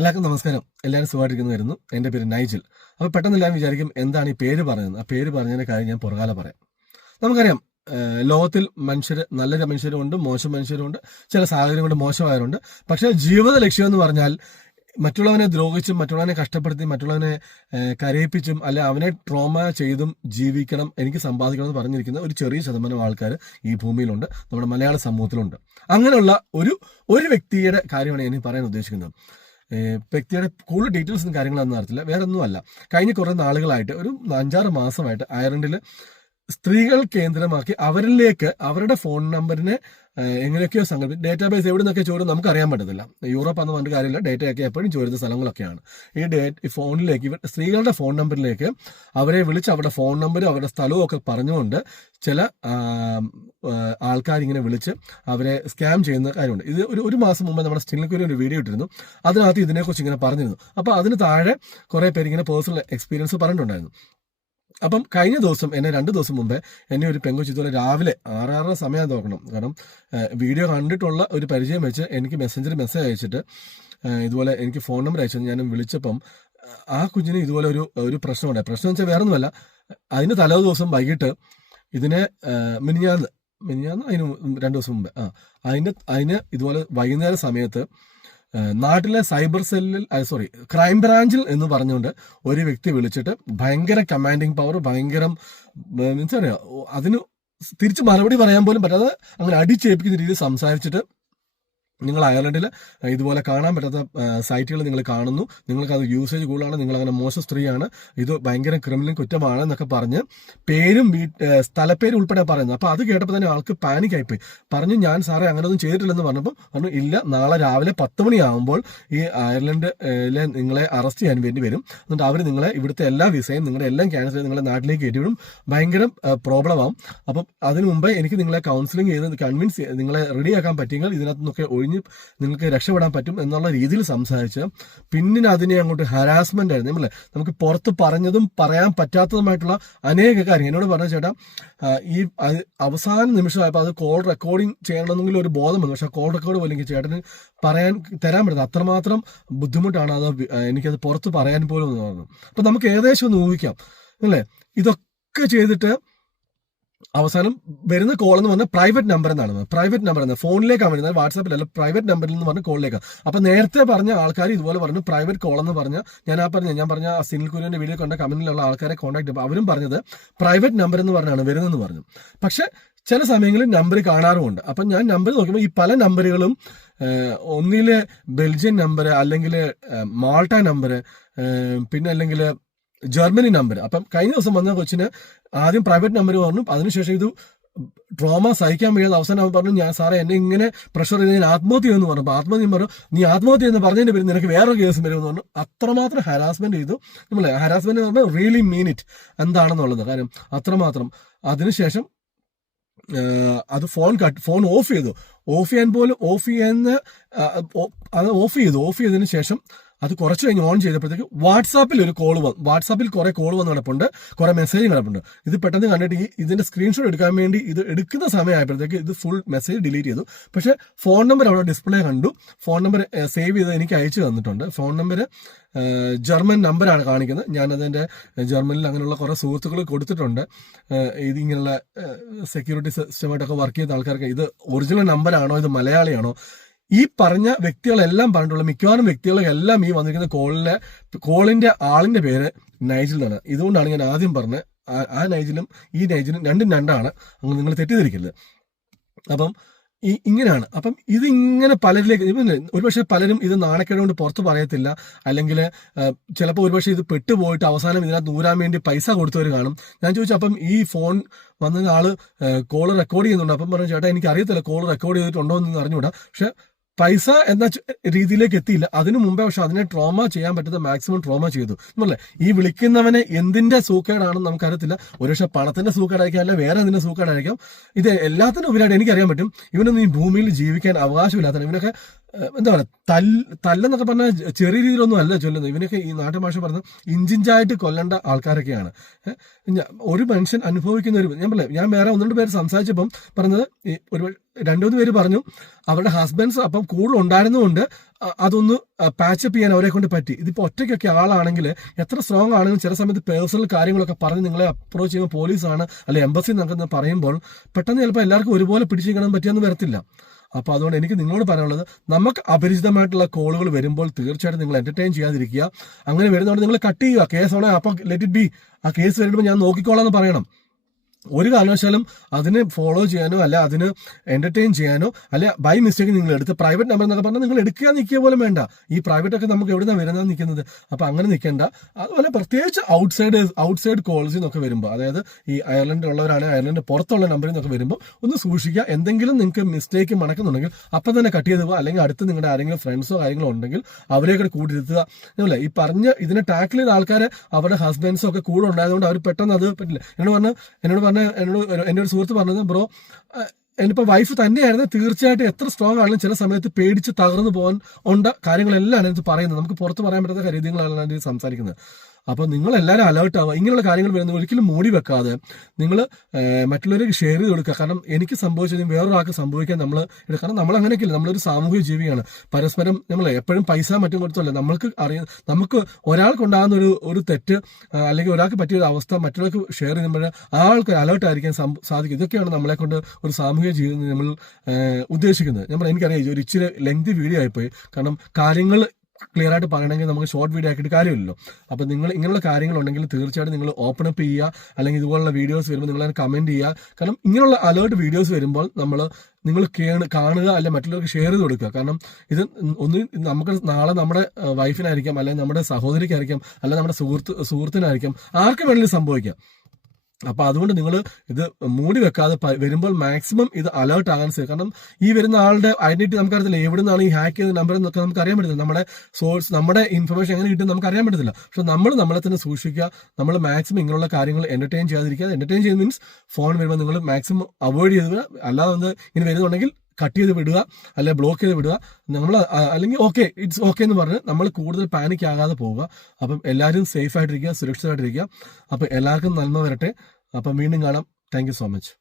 എല്ലാവർക്കും നമസ്കാരം. എല്ലാവരും സുഖമായിട്ടിരിക്കുന്നു വരുന്നു. എൻ്റെ പേര് നൈജിൽ. അപ്പോൾ പെട്ടെന്ന് എല്ലാവരും വിചാരിക്കും എന്താണ് ഈ പേര് പറയുന്നത്. ആ പേര് പറഞ്ഞതിൻ്റെ കാര്യം ഞാൻ പുറകാലെ പറയാം. നമുക്കറിയാം, ലോകത്തിൽ മനുഷ്യർ നല്ല മനുഷ്യരുമുണ്ട്, മോശം മനുഷ്യരുമുണ്ട്, ചില സാഹചര്യം കൊണ്ട് മോശമായവരുണ്ട്. പക്ഷേ ജീവിത ലക്ഷ്യം എന്ന് പറഞ്ഞാൽ മറ്റുള്ളവനെ ദ്രോഹിച്ചും മറ്റുള്ളവനെ കഷ്ടപ്പെടുത്തി മറ്റുള്ളവനെ കരയിപ്പിച്ചും അല്ലെ അവനെ ട്രോമ ചെയ്തും ജീവിക്കണം, എനിക്ക് സമ്പാദിക്കണം എന്ന് പറഞ്ഞിരിക്കുന്ന ഒരു ചെറിയ ശതമാനം ആൾക്കാർ ഈ ഭൂമിയിലുണ്ട്, നമ്മുടെ മലയാള സമൂഹത്തിലുണ്ട്. അങ്ങനെയുള്ള ഒരു വ്യക്തിയുടെ കാര്യമാണ് ഞാൻ പറയാൻ ഉദ്ദേശിക്കുന്നത്. വ്യക്തിയുടെ കൂടുതൽ ഡീറ്റെയിൽസും കാര്യങ്ങളൊന്നും അറിയത്തില്ല, വേറെ ഒന്നുമല്ല. കഴിഞ്ഞ കുറേ നാളുകളായിട്ട് ഒരു 5-6 മാസമായിട്ട് അയർലൻഡിൽ സ്ത്രീകൾ കേന്ദ്രമാക്കി അവരിലേക്ക് അവരുടെ ഫോൺ നമ്പറിനെ എങ്ങനെയൊക്കെയോ സംഘടിപ്പിച്ച് ഡേറ്റാബേസ് എവിടെ നിന്നൊക്കെ ചോരും നമുക്കറിയാൻ പറ്റത്തില്ല. യൂറോപ്പ് എന്ന് പറഞ്ഞിട്ട് കാര്യമില്ല, ഡേറ്റയൊക്കെ എപ്പോഴും ചോരുന്ന സ്ഥലങ്ങളൊക്കെയാണ്. ഈ ഫോണിലേക്ക് സ്ത്രീകളുടെ ഫോൺ നമ്പറിലേക്ക് അവരെ വിളിച്ച് അവരുടെ ഫോൺ നമ്പരും അവരുടെ സ്ഥലവും ഒക്കെ പറഞ്ഞുകൊണ്ട് ചില ആൾക്കാരിങ്ങനെ വിളിച്ച് അവരെ സ്കാം ചെയ്യുന്ന കാര്യമുണ്ട്. ഇത് ഒരു മാസം മുമ്പ് നമ്മുടെ സ്റ്റിലിനൊക്കെ ഒരു വീഡിയോ ഇട്ടിരുന്നു. അതിനകത്ത് ഇതിനെക്കുറിച്ച് ഇങ്ങനെ പറഞ്ഞിരുന്നു. അപ്പോൾ അതിന് താഴെ കുറേ പേര് ഇങ്ങനെ പേഴ്സണൽ എക്സ്പീരിയൻസ് പറഞ്ഞിട്ടുണ്ടായിരുന്നു. അപ്പം കഴിഞ്ഞ ദിവസം 2 ദിവസം മുമ്പേ എന്നെ ഒരു പെങ്കൊച്ച് ഇതുപോലെ രാവിലെ 6:30 സമയം നോക്കണം, കാരണം വീഡിയോ കണ്ടിട്ടുള്ള ഒരു പരിചയം വെച്ച് എനിക്ക് മെസ്സേജ് അയച്ചിട്ട് ഇതുപോലെ എനിക്ക് ഫോൺ നമ്പർ അയച്ചു. ഞാൻ വിളിച്ചപ്പം ആ കുഞ്ഞിന് ഇതുപോലെ ഒരു പ്രശ്നമുണ്ടായി. പ്രശ്നം വെച്ചാൽ വേറെ ഒന്നുമല്ല, അതിന് തലേ ദിവസം വൈകിട്ട് ഇതിനെ മിനിഞ്ഞാന്ന് അതിന് 2 ദിവസം മുമ്പേ അതിന് ഇതുപോലെ വൈകുന്നേര സമയത്ത് നാട്ടിലെ സൈബർ സെല്ലിൽ ക്രൈം ബ്രാഞ്ചിൽ എന്ന് പറഞ്ഞുകൊണ്ട് ഒരു വ്യക്തി വിളിച്ചിട്ട് ഭയങ്കര കമാൻഡിങ് പവർ, ഭയങ്കരം മീൻസ് അറിയാം, അതിന് തിരിച്ച് മറുപടി പറയാൻ പോലും പറ്റാതെ അങ്ങനെ അടിച്ചേൽപ്പിക്കുന്ന രീതിയിൽ സംസാരിച്ചിട്ട് നിങ്ങൾ അയർലൻഡിൽ ഇതുപോലെ കാണാൻ പറ്റാത്ത സൈറ്റുകൾ നിങ്ങൾ കാണുന്നു, നിങ്ങൾക്ക് അത് യൂസേജ് കൂടുതലാണ്, നിങ്ങൾ അങ്ങനെ മോശം സ്ത്രീയാണ്, ഇത് ഭയങ്കര ക്രിമിനൽ കുറ്റമാണ് എന്നൊക്കെ പറഞ്ഞ് പേരും സ്ഥലപ്പേരും ഉൾപ്പെടെ പറയുന്നത്. അപ്പോൾ അത് കേട്ടപ്പോൾ തന്നെ ആൾക്ക് പാനിക് ആയിപ്പോയി. പറഞ്ഞു, ഞാൻ സാറേ അങ്ങനെയൊന്നും ചെയ്തിട്ടില്ലെന്ന് പറഞ്ഞപ്പോൾ പറഞ്ഞു, ഇല്ല, നാളെ രാവിലെ 10 മണിയാകുമ്പോൾ ഈ അയർലൻഡിലെ നിങ്ങളെ അറസ്റ്റ് ചെയ്യാൻ വേണ്ടി വരും, എന്നിട്ട് അവർ നിങ്ങളെ ഇവിടുത്തെ എല്ലാ വിസയും നിങ്ങളുടെ എല്ലാം ക്യാൻസൽ ചെയ്ത് നിങ്ങളെ നാട്ടിലേക്ക് കയറ്റിവിടും, ഭയങ്കര പ്രോബ്ലം ആവും. അപ്പം അതിനു മുമ്പേ എനിക്ക് നിങ്ങളെ കൗൺസിലിംഗ് ചെയ്ത് കൺവിൻസ് നിങ്ങളെ റെഡിയാക്കാൻ പറ്റിയെങ്കിൽ ഇതിനകത്ത് നിന്നൊക്കെ നിങ്ങൾക്ക് രക്ഷപ്പെടാൻ പറ്റും എന്നുള്ള രീതിയിൽ സംസാരിച്ച് പിന്നെ അതിനെ അങ്ങോട്ട് ഹരാസ്മെന്റ് ആയിരുന്നു. അല്ലേ, നമുക്ക് പുറത്ത് പറഞ്ഞതും പറയാൻ പറ്റാത്തതുമായിട്ടുള്ള അനേക കാര്യം എന്നോട് പറഞ്ഞ ചേട്ടാ, ഈ അവസാന നിമിഷമായപ്പോൾ അത് കോൾ റെക്കോർഡിങ് ചെയ്യണമെന്നെങ്കിലും ഒരു ബോധം വന്നു. പക്ഷെ കോൾ റെക്കോർഡ് പോലും എനിക്ക് ചേട്ടന് തരാൻ പറ്റുന്നത് അത്രമാത്രം ബുദ്ധിമുട്ടാണ്. എനിക്കത് പുറത്ത് പറയാൻ പോലും എന്ന് പറഞ്ഞു. അപ്പൊ നമുക്ക് ഏകദേശം ഒന്ന് ഊഹിക്കാം അല്ലേ. ഇതൊക്കെ ചെയ്തിട്ട് അവസാനം വരുന്ന കോൾ എന്ന് പറഞ്ഞാൽ പ്രൈവറ്റ് നമ്പർ എന്നാണ്. പ്രൈവറ്റ് നമ്പർ എന്നാൽ ഫോണിലേക്കാണ് വരുന്നത്, വാട്സാപ്പിലല്ല, പ്രൈവറ്റ് നമ്പറിൽ നിന്ന് പറഞ്ഞ കോളിലേക്കാണ്. അപ്പൊ നേരത്തെ പറഞ്ഞ ആൾക്കാർ ഇതുപോലെ പറഞ്ഞു പ്രൈവറ്റ് കോൾ എന്ന് പറഞ്ഞാൽ ഞാൻ പറഞ്ഞ സിനിൽ കുര്യന്റെ വീഡിയോ കണ്ട കമന്റിലുള്ള ആൾക്കാരെ കോൺടാക്ട് ചെയ്യുമ്പോൾ അവരും പറഞ്ഞത് പ്രൈവറ്റ് നമ്പർ എന്ന് പറഞ്ഞാണ് വരുന്നതെന്ന് പറഞ്ഞു. പക്ഷെ ചില സമയങ്ങളിൽ നമ്പർ കാണാറുമുണ്ട്. അപ്പം ഞാൻ നമ്പർ നോക്കുമ്പോൾ ഈ പല നമ്പറുകളും ഒന്നിലെ ബെൽജിയൻ നമ്പർ, അല്ലെങ്കിൽ മാൾട്ട നമ്പർ, പിന്നെ അല്ലെങ്കിൽ ജർമ്മനി നമ്പർ. അപ്പം കഴിഞ്ഞ ദിവസം വന്ന കൊച്ചിന് ആദ്യം പ്രൈവറ്റ് നമ്പർ പറഞ്ഞു, അതിനുശേഷം ഇത് ട്രോമ സഹിക്കാൻ വയ്യാതെ അവസാനം പറഞ്ഞു, ഞാൻ സാറേ എന്നെ ഇങ്ങനെ പ്രഷർ ചെയ്ത് ഞാൻ ആത്മഹത്യ ചെയ്യുമെന്ന് പറഞ്ഞു. അപ്പോൾ ആത്മഹത്യ പറഞ്ഞു, നീ ആത്മഹത്യ എന്ന് പറഞ്ഞതിന്റെ പേര് നിനക്ക് വേറൊരു കേസും വരുമെന്ന് പറഞ്ഞു. അത്രമാത്രം ഹരാസ്മെന്റ് ചെയ്തു. നമ്മളെ ഹരാസ്മെന്റ് എന്ന് പറഞ്ഞാൽ റിയലി മീൻ ഇറ്റ് എന്താണെന്നുള്ളത് കാര്യം അത്രമാത്രം. അതിനുശേഷം അത് ഫോൺ ഓഫ് ചെയ്തു. ഓഫ് ചെയ്തതിന് ശേഷം അത് കുറച്ച് കഴിഞ്ഞ് ഓൺ ചെയ്തപ്പോഴത്തേക്ക് വാട്സാപ്പിൽ കുറെ കോൾ വന്ന് കിടപ്പുണ്ട്, കുറെ മെസ്സേജ് കിടപ്പുണ്ട്. ഇത് പെട്ടെന്ന് കണ്ടിട്ട് ഇതിന്റെ സ്ക്രീൻഷോട്ട് എടുക്കാൻ വേണ്ടി ഇത് എടുക്കുന്ന സമയമായപ്പോഴത്തേക്ക് ഇത് ഫുൾ മെസ്സേജ് ഡിലീറ്റ് ചെയ്തു. പക്ഷെ ഫോൺ നമ്പർ അവിടെ ഡിസ്പ്ലേ കണ്ടു. ഫോൺ നമ്പർ സേവ് ചെയ്ത് എനിക്ക് അയച്ചു തന്നിട്ടുണ്ട്. ഫോൺ നമ്പർ ജർമ്മൻ നമ്പറാണ് കാണിക്കുന്നത്. ഞാനതിൻ്റെ ജർമ്മനിൽ അങ്ങനെയുള്ള കുറേ സുഹൃത്തുക്കൾ കൊടുത്തിട്ടുണ്ട്. ഇതിങ്ങനെയുള്ള സെക്യൂരിറ്റി സിസ്റ്റമായിട്ടൊക്കെ വർക്ക് ചെയ്ത ആൾക്കാർക്ക് ഇത് ഒറിജിനൽ നമ്പറാണോ, ഇത് മലയാളിയാണോ, ഈ പറഞ്ഞ വ്യക്തികളെല്ലാം പറഞ്ഞിട്ടുള്ള മിക്കവാറും വ്യക്തികളെല്ലാം ഈ വന്നിരിക്കുന്ന കോളിന്റെ ആളിന്റെ പേര് നൈജിൽ എന്നാണ്. ഇതുകൊണ്ടാണ് ഞാൻ ആദ്യം പറഞ്ഞത് ആ നൈജിലും ഈ നൈജിലും രണ്ടും രണ്ടാണ്, അങ്ങനെ നിങ്ങൾ തെറ്റിദ്ധരിക്കരുത്. അപ്പം ഇങ്ങനെയാണ്. അപ്പം ഇതിങ്ങനെ പലരിലേക്ക് ഒരുപക്ഷെ പലരും ഇത് നാണക്കേട് കൊണ്ട് പുറത്ത് പറയത്തില്ല, അല്ലെങ്കിൽ ചിലപ്പോൾ ഒരുപക്ഷെ ഇത് പെട്ടുപോയിട്ട് അവസാനം ഇതിനകത്ത് നൂരാൻ വേണ്ടി പൈസ കൊടുത്തവർ കാണും. ഞാൻ ചോദിച്ചു, അപ്പം ഈ ഫോൺ വന്ന ആള് കോള് റെക്കോർഡ് ചെയ്യുന്നുണ്ട്. അപ്പം പറഞ്ഞു, ചേട്ടാ എനിക്ക് അറിയത്തില്ല കോള് റെക്കോർഡ് ചെയ്തിട്ടുണ്ടോ എന്ന് അറിഞ്ഞുകൂടാ, പക്ഷെ പൈസ എന്ന രീതിയിലേക്ക് എത്തിയില്ല. അതിനു മുമ്പേ പക്ഷെ അതിനെ ട്രോമ ചെയ്യാൻ പറ്റുന്ന മാക്സിമം ട്രോമ ചെയ്തു. നമ്മളെ ഈ വിളിക്കുന്നവനെ എന്തിന്റെ സൂക്കേടാണെന്ന് നമുക്കറിയത്തില്ല. ഒരുപക്ഷെ പണത്തിന്റെ സൂക്കേടായിരിക്കാം, അല്ലെ വേറെ എന്തിന്റെ സൂക്കേടായിരിക്കാം. ഇത് എല്ലാത്തിനും ഉപരിയായിട്ട് എനിക്കറിയാൻ പറ്റും ഇവനൊന്നും ഈ ഭൂമിയിൽ ജീവിക്കാൻ അവകാശമില്ലാത്ത, ഇവനൊക്കെ എന്താ പറയുക, തല്ലെന്നൊക്കെ പറഞ്ഞാൽ ചെറിയ രീതിയിലൊന്നും അല്ല ചൊല്ലുന്നത്. ഇവനൊക്കെ ഈ നാട്ടുഭാഷ പറഞ്ഞ ഇഞ്ചിഞ്ചായിട്ട് കൊല്ലേണ്ട ആൾക്കാരൊക്കെയാണ്. ഒരു മനുഷ്യൻ അനുഭവിക്കുന്ന ഞാൻ വേറെ 1-2 പേര് സംസാരിച്ചപ്പം പറഞ്ഞത് ഒരു 2-3 പേര് പറഞ്ഞു അവരുടെ ഹസ്ബൻഡ്സ് അപ്പം കൂടുതൽ ഉണ്ടായിരുന്നുകൊണ്ട് അതൊന്ന് പാച്ചപ്പ് ചെയ്യാൻ അവരെ കൊണ്ട് പറ്റി. ഇതിപ്പോൾ ഒറ്റയ്ക്കൊക്കെ ആളാണെങ്കിൽ എത്ര സ്ട്രോങ് ആണെങ്കിലും ചില സമയത്ത് പേഴ്സണൽ കാര്യങ്ങളൊക്കെ പറഞ്ഞ് നിങ്ങളെ അപ്രോച്ച് ചെയ്യുമ്പോൾ പോലീസാണ് അല്ലെ എംബസി എന്നൊക്കെ പറയുമ്പോൾ പെട്ടെന്ന് ചിലപ്പോൾ എല്ലാവർക്കും ഒരുപോലെ പിടിച്ചിരിക്കണം പറ്റിയെന്ന് വരത്തില്ല. അപ്പോൾ അതുകൊണ്ട് എനിക്ക് നിങ്ങളോട് പറയാനുള്ളത്, നമുക്ക് അപരിചിതമായിട്ടുള്ള കോളുകൾ വരുമ്പോൾ തീർച്ചയായിട്ടും നിങ്ങൾ എന്റർടൈൻ ചെയ്യാതിരിക്കുക. അങ്ങനെ വരുന്നതുകൊണ്ട് നിങ്ങൾ കട്ട് ചെയ്യുക. കേസാണോ അപ്പോൾ ലെറ്റ് ഇറ്റ് ബി, ആ കേസ് വരുമ്പോൾ ഞാൻ നോക്കിക്കോളാം എന്ന് പറയണം. ഒരു കാരണവശാലും അതിന് ഫോളോ ചെയ്യാനോ അല്ല അതിന് എന്റർടൈൻ ചെയ്യാനോ അല്ലെ ബൈ മിസ്റ്റേക്ക് നിങ്ങൾ എടുത്ത് പ്രൈവറ്റ് നമ്പർ എന്നൊക്കെ പറഞ്ഞാൽ നിങ്ങൾ എടുക്കുക നിൽക്കുക പോലും വേണ്ട. ഈ പ്രൈവറ്റ് ഒക്കെ നമുക്ക് എവിടെ നിന്നാണ് വരുന്നത് നിൽക്കുന്നത്. അപ്പൊ അങ്ങനെ നിൽക്കേണ്ട. അതുപോലെ പ്രത്യേകിച്ച് ഔട്ട്സൈഡ് കോൾസിൽ നിന്നൊക്കെ വരുമ്പോൾ, അതായത് ഈ അയർലൻഡിലുള്ളവരാണെങ്കിൽ അയർലൻഡ് പുറത്തുള്ള നമ്പറിൽ നിന്നൊക്കെ വരുമ്പോൾ ഒന്ന് സൂക്ഷിക്കുക. എന്തെങ്കിലും നിങ്ങൾക്ക് മിസ്റ്റേക്ക് മണക്കുന്നുണ്ടെങ്കിൽ അപ്പം തന്നെ കട്ട് ചെയ്ത് പോകുക. അല്ലെങ്കിൽ അടുത്ത് നിങ്ങളുടെ ആരെങ്കിലും ഫ്രണ്ട്സോ കാര്യങ്ങളോ ഉണ്ടെങ്കിൽ അവരെയൊക്കെ കൂട്ടിയിരുത്തുക. അല്ലേ, ഈ പറഞ്ഞ ഇതിനെ ടാക്കിൾ ചെയ്ത ആൾക്കാരെ അവരുടെ ഹസ്ബൻഡ്സോ ഒക്കെ കൂടെ ഉണ്ടായതുകൊണ്ട് അവർ പെട്ടെന്ന് അത് പറ്റില്ല. എന്നോട് എൻ്റെ ഒരു സുഹൃത്ത് പറഞ്ഞത്, ബ്രോ എന്നിപ്പോ വൈഫ് തന്നെയായിരുന്നു, തീർച്ചയായിട്ടും എത്ര സ്ട്രോങ് ആണെങ്കിലും ചില സമയത്ത് പേടിച്ച് തകർന്നു പോകാൻ കാര്യങ്ങളെല്ലാം അതിനകത്ത് പറയുന്നത്. നമുക്ക് പുറത്ത് പറയാൻ പറ്റാത്ത കാര്യങ്ങളാണ് സംസാരിക്കുന്നത്. അപ്പോൾ നിങ്ങൾ എല്ലാവരും അലേർട്ട് ആവുക. ഇങ്ങനെയുള്ള കാര്യങ്ങൾ വരുന്നത് ഒരിക്കലും മൂടി വെക്കാതെ നിങ്ങൾ മറ്റുള്ളവർക്ക് ഷെയർ ചെയ്ത് കൊടുക്കുക. കാരണം എനിക്ക് സംഭവിച്ചത് വേറൊരാൾക്ക് സംഭവിക്കാൻ കാരണം നമ്മൾ അങ്ങനെയൊക്കെയില്ല. നമ്മളൊരു സാമൂഹിക ജീവിയാണ്. പരസ്പരം നമ്മൾ എപ്പോഴും പൈസ മറ്റും കൊടുത്തല്ല, നമുക്ക് ഒരാൾക്കുണ്ടാകുന്ന ഒരു തെറ്റ് അല്ലെങ്കിൽ ഒരാൾക്ക് പറ്റിയൊരു അവസ്ഥ മറ്റുള്ളവർക്ക് ഷെയർ ചെയ്യുമ്പോൾ ആൾക്ക് അലേർട്ട് ആയിരിക്കാൻ സാധിക്കും. ഇതൊക്കെയാണ് നമ്മളെ കൊണ്ട് ഒരു സാമൂഹിക ജീവിതം നമ്മൾ ഉദ്ദേശിക്കുന്നത്. എനിക്കറിയാം ഒരു ഇച്ചിരി ലെങ്തി വീഡിയോ ആയിപ്പോയി. കാരണം കാര്യങ്ങൾ ക്ലിയർ ആയിട്ട് പറയണമെങ്കിൽ നമുക്ക് ഷോർട്ട് വീഡിയോ ആക്കിയിട്ട് കാര്യമില്ലല്ലോ. അപ്പോൾ നിങ്ങൾ ഇങ്ങനെയുള്ള കാര്യങ്ങളുണ്ടെങ്കിൽ തീർച്ചയായിട്ടും നിങ്ങൾ ഓപ്പൺ അപ്പ് ചെയ്യുക. അല്ലെങ്കിൽ ഇതുപോലുള്ള വീഡിയോസ് വരുമ്പോൾ നിങ്ങൾ അതിന് കമന്റ് ചെയ്യുക. കാരണം ഇങ്ങനെയുള്ള അലേർട്ട് വീഡിയോസ് വരുമ്പോൾ നിങ്ങൾ കാണുക, അല്ലെങ്കിൽ മറ്റുള്ളവർക്ക് ഷെയർ ചെയ്ത് കൊടുക്കുക. കാരണം ഇത് നമുക്ക് നാളെ നമ്മുടെ വൈഫിനായിരിക്കാം, അല്ലെങ്കിൽ നമ്മുടെ സഹോദരിക്കായിരിക്കാം, അല്ലെങ്കിൽ നമ്മുടെ സുഹൃത്തിനായിരിക്കാം, ആർക്കും വേണമെങ്കിലും സംഭവിക്കാം. അപ്പൊ അതുകൊണ്ട് നിങ്ങൾ ഇത് മൂടി വെക്കാതെ വരുമ്പോൾ മാക്സിമം ഇത് അലേർട്ട് ആകാൻ സാധിക്കും. കാരണം ഈ വരുന്ന ആളുടെ ഐഡന്റിറ്റി നമുക്കറിയത്തില്ല, എവിടെ നിന്നാണ് ഈ ഹാക്ക് ചെയ്ത നമ്പർ എന്നൊക്കെ നമുക്ക് അറിയാൻ പറ്റത്തില്ല. നമ്മുടെ സോഴ്സ്, നമ്മുടെ ഇൻഫർമേഷൻ എങ്ങനെ കിട്ടും നമുക്ക് അറിയാൻ പറ്റത്തില്ല. പക്ഷെ നമ്മളെ തന്നെ സൂക്ഷിക്കുക. നമ്മൾ മാക്സിമം ഇങ്ങനെയുള്ള കാര്യങ്ങൾ എന്റർടൈൻ ചെയ്യാതിരിക്കുക. എന്റർടൈൻ ചെയ്യുന്ന മീൻസ് ഫോൺ വരുമ്പോൾ നിങ്ങൾ മാക്സിമം അവോയ്ഡ് ചെയ്ത്, അല്ലാതെ ഇങ്ങനെ വരുന്നുണ്ടെങ്കിൽ കട്ട് ചെയ്ത് വിടുക, അല്ലെങ്കിൽ ബ്ലോക്ക് ചെയ്ത് വിടുക. അല്ലെങ്കിൽ ഇറ്റ്സ് ഓക്കെ എന്ന് പറഞ്ഞ് നമ്മൾ കൂടുതൽ പാനിക് ആകാതെ പോവുക. അപ്പം എല്ലാവരും സേഫ് ആയിട്ടിരിക്കുക, സുരക്ഷിതമായിട്ടിരിക്കുക. അപ്പം എല്ലാവർക്കും നന്മ വരട്ടെ. അപ്പം വീണ്ടും കാണാം. Thank you so much.